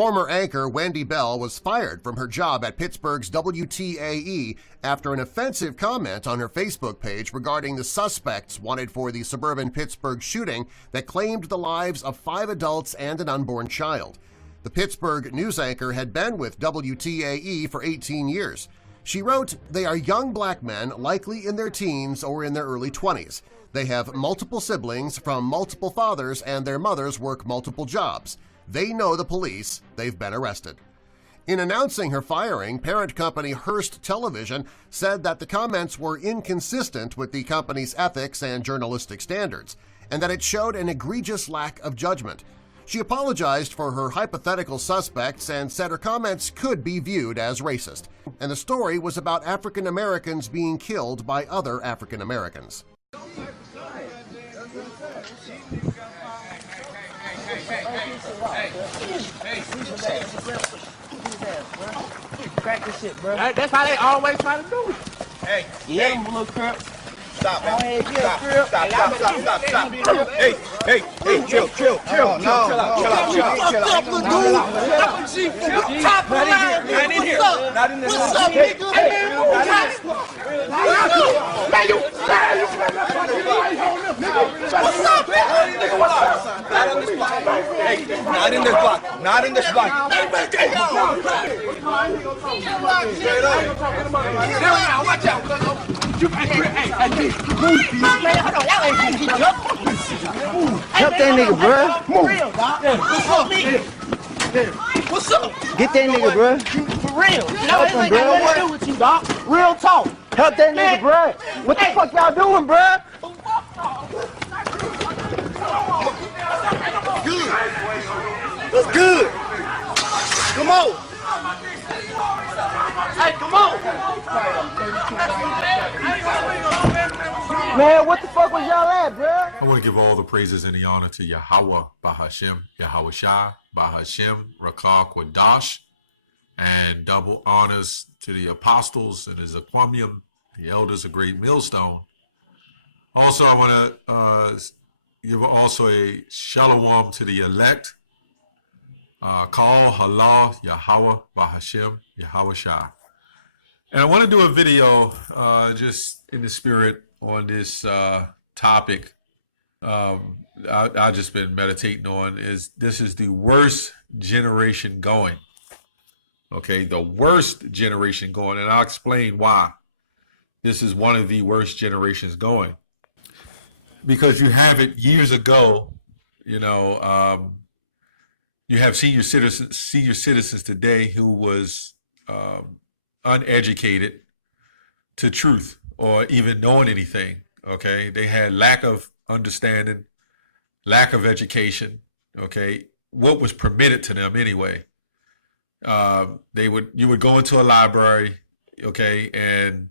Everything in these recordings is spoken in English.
Former anchor Wendy Bell was fired from her job at Pittsburgh's WTAE after an offensive comment on her Facebook page regarding the suspects wanted for the suburban Pittsburgh shooting that claimed the lives of 5 adults and an unborn child. The Pittsburgh news anchor had been with WTAE for 18 years. She wrote, "They are young black men, likely in their teens or in their early 20s. They have multiple siblings from multiple fathers and their mothers work multiple jobs. They know the police. They've been arrested." In announcing her firing, parent company Hearst Television said that the comments were inconsistent with the company's ethics and journalistic standards, and that it showed an egregious lack of judgment. She apologized for her hypothetical suspects and said her comments could be viewed as racist, and the story was about African Americans being killed by other African Americans. Crack this shit, bro. That's how they always try to do it. Hey, yeah, them little crip. Stop, man. Hey, Stop, Hey, chill out. Chill out. Not in here. Not in this. What's up, nigga? What's up, Hey, not in this block. Not in this block. Watch out. Help that nigga, bro. Move. What's up? Get that nigga, bro. For real. Help him, bro. What to do with you, dog? Real talk. Help that nigga, bro. What the fuck y'all doing, bro? That's good. Come on. Hey, come on. Man, what the fuck was y'all at, bro? I want to give all the praises and the honor to Yahweh, Bahashem, Yahweh Shai, Bahashem, Rakah, Quadash, and double honors to the apostles and his Aquamium, the elders of Great Millstone. Also, I want to give also a shalom to the elect, Call Halal, Yahweh, Bahashem, Yahweh Shai. And I want to do a video just in the spirit on this topic. I've just been meditating on this is the worst generation going. Okay, the worst generation going, and I'll explain why. This is one of the worst generations going. Because you have it years ago, you have senior citizens today who was uneducated to truth or even knowing anything. Okay, they had lack of understanding, lack of education. Okay, what was permitted to them anyway. You would go into a library, okay, and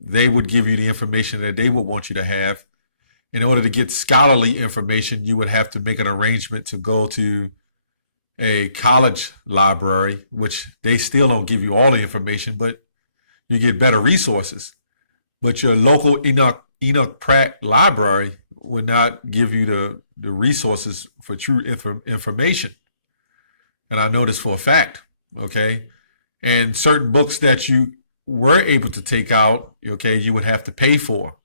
they would give you the information that they would want you to have. In order to get scholarly information, you would have to make an arrangement to go to a college library, which they still don't give you all the information, but you get better resources. But your local Enoch Pratt library would not give you the resources for true information. And I know this for a fact, okay? And certain books that you were able to take out, okay, you would have to pay for.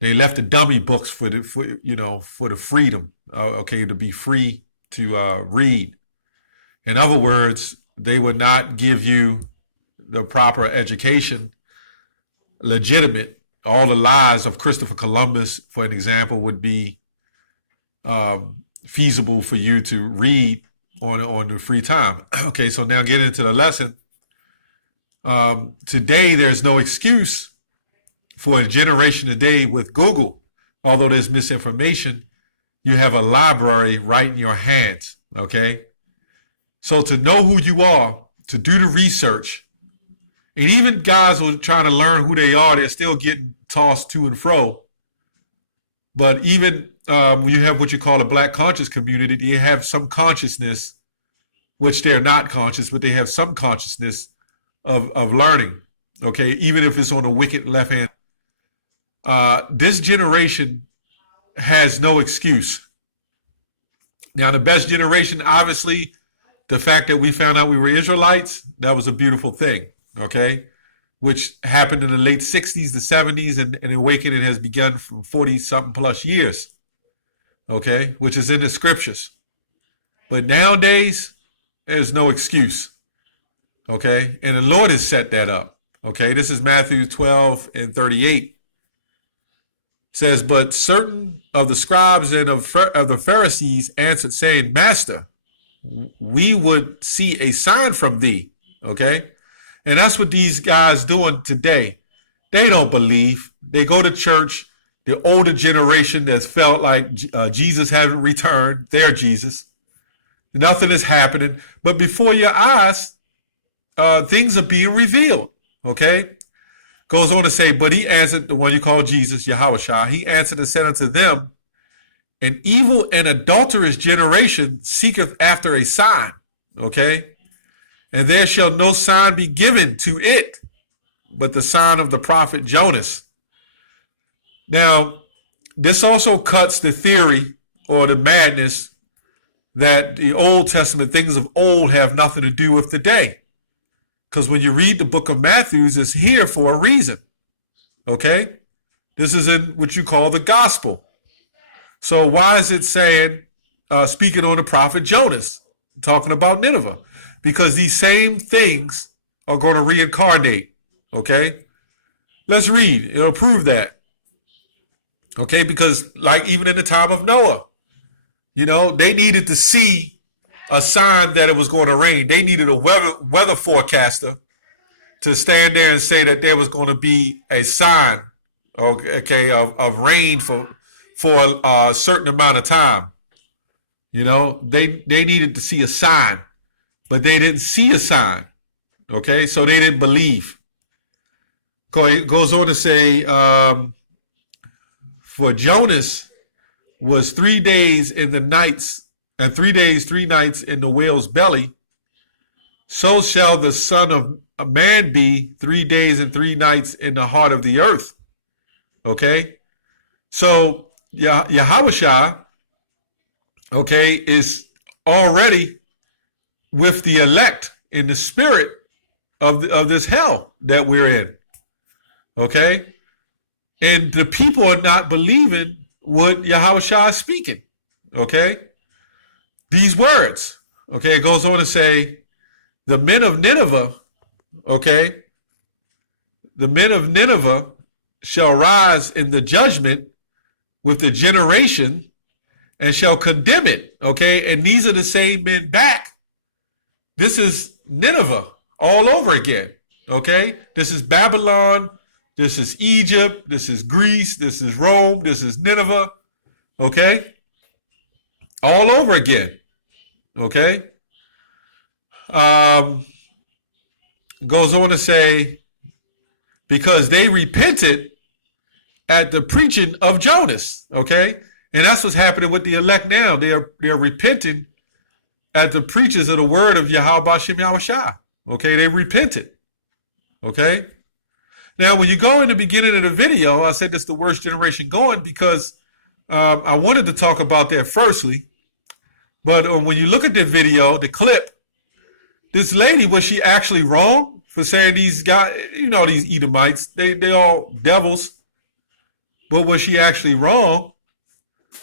They left the dummy books for the freedom, okay, to be free to read. In other words, they would not give you the proper education, legitimate. All the lies of Christopher Columbus, for an example, would be feasible for you to read on the free time. Okay, so now get into the lesson. Today, there's no excuse for a generation today with Google. Although there's misinformation, you have a library right in your hands, okay? So to know who you are, to do the research, and even guys who are trying to learn who they are, they're still getting tossed to and fro. But even when you have what you call a black conscious community, they have some consciousness, which they're not conscious, but they have some consciousness of learning, okay? Even if it's on a wicked left hand. This generation has no excuse. Now, the best generation, obviously, The fact that we found out we were Israelites, that was a beautiful thing, okay? Which happened in the late 60s, the 70s, and awakening has begun from 40-something plus years, okay? Which is in the scriptures. But nowadays, there's no excuse, okay? And the Lord has set that up, okay? This is Matthew 12:38. Says, but certain of the scribes and of the Pharisees answered, saying, Master, we would see a sign from thee, okay? And that's what these guys doing today. They don't believe. They go to church. The older generation that's felt like Jesus hasn't returned, their Jesus. Nothing is happening. But before your eyes, things are being revealed, okay? Goes on to say, but he answered, the one you call Jesus, Yahushua, he answered and said unto them, an evil and adulterous generation seeketh after a sign, okay? And there shall no sign be given to it, but the sign of the prophet Jonas. Now, this also cuts the theory or the madness that the Old Testament things of old have nothing to do with today. Because when you read the book of Matthew, it's here for a reason, okay? This is in what you call the gospel. So why is it saying, speaking on the prophet Jonas, talking about Nineveh? Because these same things are going to reincarnate, okay? Let's read. It'll prove that, okay? Because like even in the time of Noah, you know, they needed to see a sign that it was going to rain. They needed a weather forecaster to stand there and say that there was going to be a sign, okay, of rain for a certain amount of time. You know, they needed to see a sign, but they didn't see a sign, okay? So they didn't believe. It goes on to say, for Jonas was 3 days in the nights, and 3 days, 3 nights in the whale's belly, so shall the Son of Man be 3 days and 3 nights in the heart of the earth. Okay? So Yahushua, okay, is already with the elect in the spirit of this hell that we're in. Okay? And the people are not believing what Yahushua is speaking. Okay? These words, okay, it goes on to say, the men of Nineveh, okay, the men of Nineveh shall rise in the judgment with the generation and shall condemn it, okay, and these are the same men back. This is Nineveh all over again, okay? This is Babylon, this is Egypt, this is Greece, this is Rome, this is Nineveh, okay? All over again, okay? Goes on to say, because they repented at the preaching of Jonas, okay? And that's what's happening with the elect now. They're repenting at the preachers of the word of Yahweh Shem Yahushua, okay? They repented, okay? Now, when you go in the beginning of the video, I said it's the worst generation going because I wanted to talk about that firstly. But when you look at the video, the clip, this lady, was she actually wrong for saying these guys, you know, these Edomites, they all devils. But was she actually wrong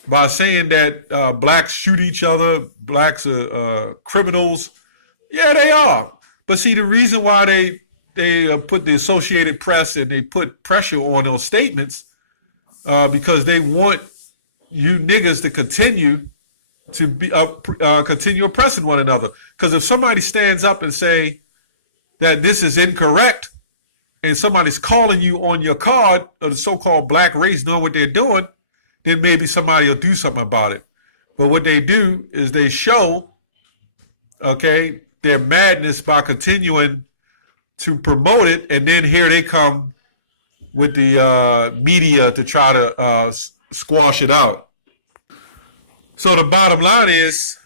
by saying that blacks shoot each other, blacks are criminals? Yeah, they are. But see, the reason why they put the Associated Press and they put pressure on those statements because they want you niggas to continue to be continue oppressing one another. Because if somebody stands up and say that this is incorrect, and somebody's calling you on your card of the so-called black race knowing what they're doing, then maybe somebody will do something about it. But what they do is they show, okay, their madness by continuing to promote it, and then here they come with the media to try to squash it out. So the bottom line is,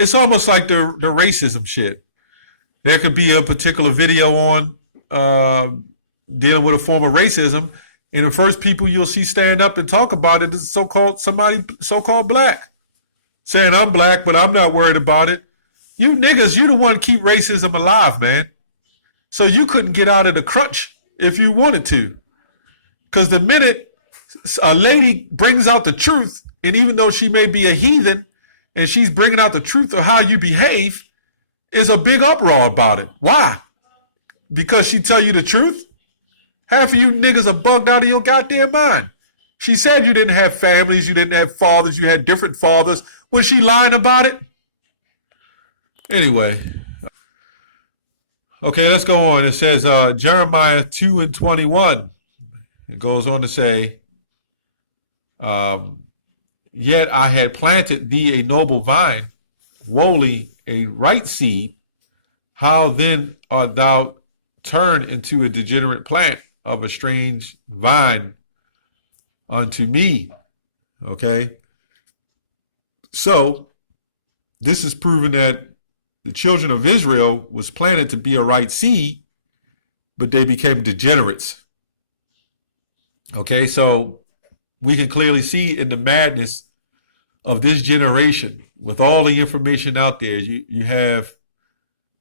it's almost like the racism shit. There could be a particular video on dealing with a form of racism, and the first people you'll see stand up and talk about it is so-called black. saying I'm black, but I'm not worried about it. You niggas, you the one keep racism alive, man. So you couldn't get out of the crutch if you wanted to. Because the minute a lady brings out the truth, and even though she may be a heathen, and she's bringing out the truth of how you behave, is a big uproar about it. Why? Because she tell you the truth? Half of you niggas are bugged out of your goddamn mind. She said you didn't have families, you didn't have fathers, you had different fathers. Was she lying about it? Anyway. Okay, let's go on. It says Jeremiah 2:21. It goes on to say, yet I had planted thee a noble vine, wholly a right seed. How then art thou turned into a degenerate plant of a strange vine unto me? Okay. So this is proving that the children of Israel was planted to be a right seed, but they became degenerates. Okay, so we can clearly see in the madness of this generation, with all the information out there, you have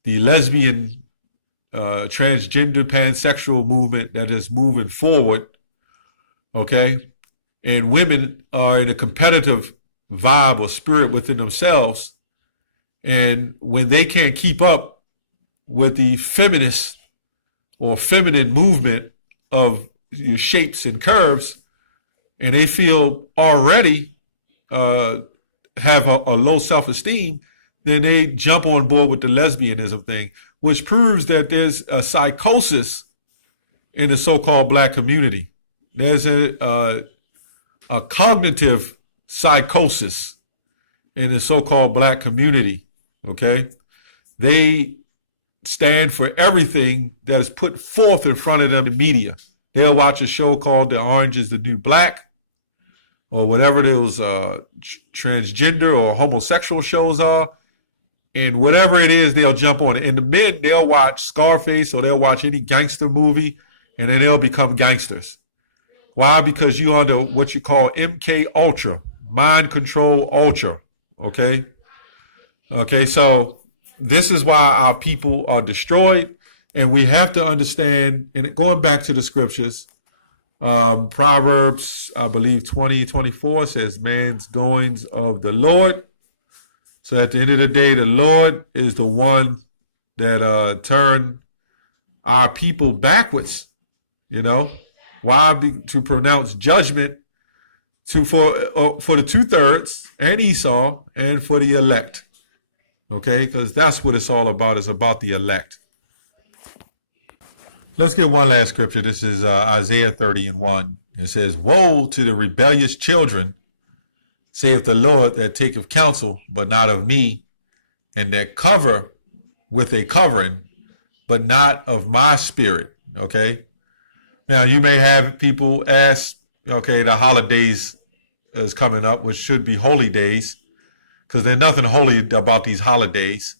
the lesbian, transgender, pansexual movement that is moving forward, okay? And women are in a competitive vibe or spirit within themselves. And when they can't keep up with the feminist or feminine movement of your shapes and curves, and they feel already have a low self-esteem, then they jump on board with the lesbianism thing, which proves that there's a psychosis in the so-called black community. There's a cognitive psychosis in the so-called black community, okay? They stand for everything that is put forth in front of them in media. They'll watch a show called The Orange is the New Black, or whatever those transgender or homosexual shows are, and whatever it is, they'll jump on it. And the men, they'll watch Scarface or they'll watch any gangster movie, and then they'll become gangsters. Why? Because you're under what you call MK Ultra, mind control ultra, okay? Okay, so this is why our people are destroyed, and we have to understand, and going back to the scriptures, Proverbs, I believe 20:24 says, man's goings of the Lord. So at the end of the day, the Lord is the one that turned our people backwards, you know. Why? To pronounce judgment for the 2/3 and Esau and for the elect. Okay, because that's what it's all about. It's about the elect. Let's get one last scripture. This is Isaiah 30:1. It says, woe to the rebellious children, saith the Lord, that taketh counsel, but not of me, and that cover with a covering, but not of my spirit. Okay. Now, you may have people ask, okay, the holidays is coming up, which should be holy days, because there's nothing holy about these holidays.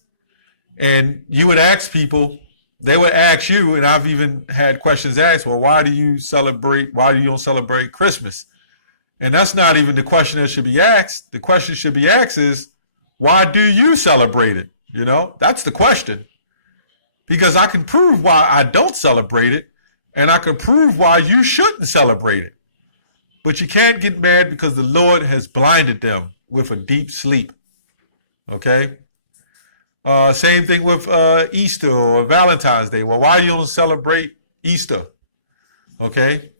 And you would ask people, they would ask you, and I've even had questions asked, well, why do you don't celebrate Christmas? And that's not even the question that should be asked. The question should be asked is, why do you celebrate it? You know, that's the question. Because I can prove why I don't celebrate it, and I can prove why you shouldn't celebrate it. But you can't get mad because the Lord has blinded them with a deep sleep. Okay? Same thing with Easter or Valentine's Day. Well, why you don't celebrate Easter? Okay?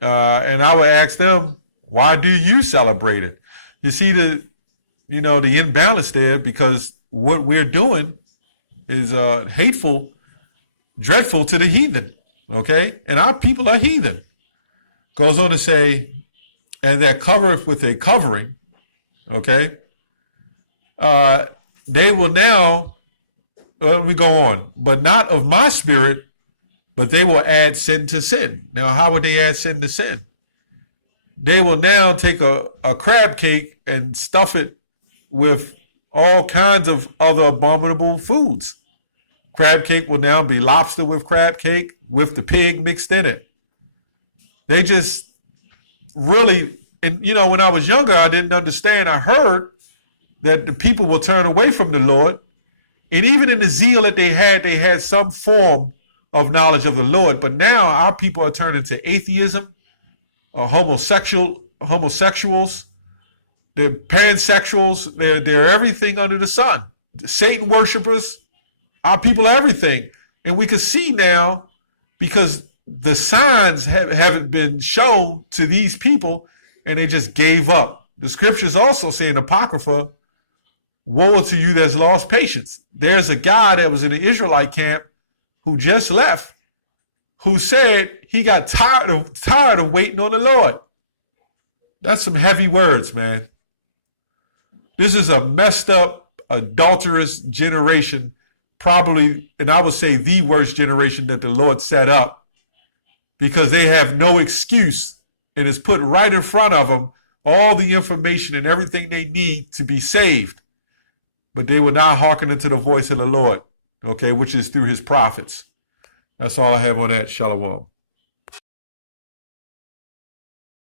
And I would ask them, why do you celebrate it? You see the imbalance there, because what we're doing is hateful, dreadful to the heathen. Okay? And our people are heathen. Goes on to say, and that covereth with a covering. Okay? They will now, let me go on, but not of my spirit, but they will add sin to sin. Now, how would they add sin to sin? They will now take a crab cake and stuff it with all kinds of other abominable foods. Crab cake will now be lobster with crab cake with the pig mixed in it. They just really, and when I was younger, I didn't understand. I heard that the people will turn away from the Lord. And even in the zeal that they had some form of knowledge of the Lord. But now our people are turning to atheism, homosexuals, they're pansexuals, they're everything under the sun. Satan worshipers, our people are everything. And we can see now, because the signs haven't been shown to these people, and they just gave up. The scriptures also say in Apocrypha, woe to you that's lost patience. There's a guy that was in the Israelite camp who just left, who said he got tired of waiting on the Lord. That's some heavy words, man. This is a messed up, adulterous generation, probably, and I would say the worst generation that the Lord set up, because they have no excuse, and it's put right in front of them all the information and everything they need to be saved. But they will not hearken unto the voice of the Lord, okay, which is through his prophets. That's all I have on that. Shalom.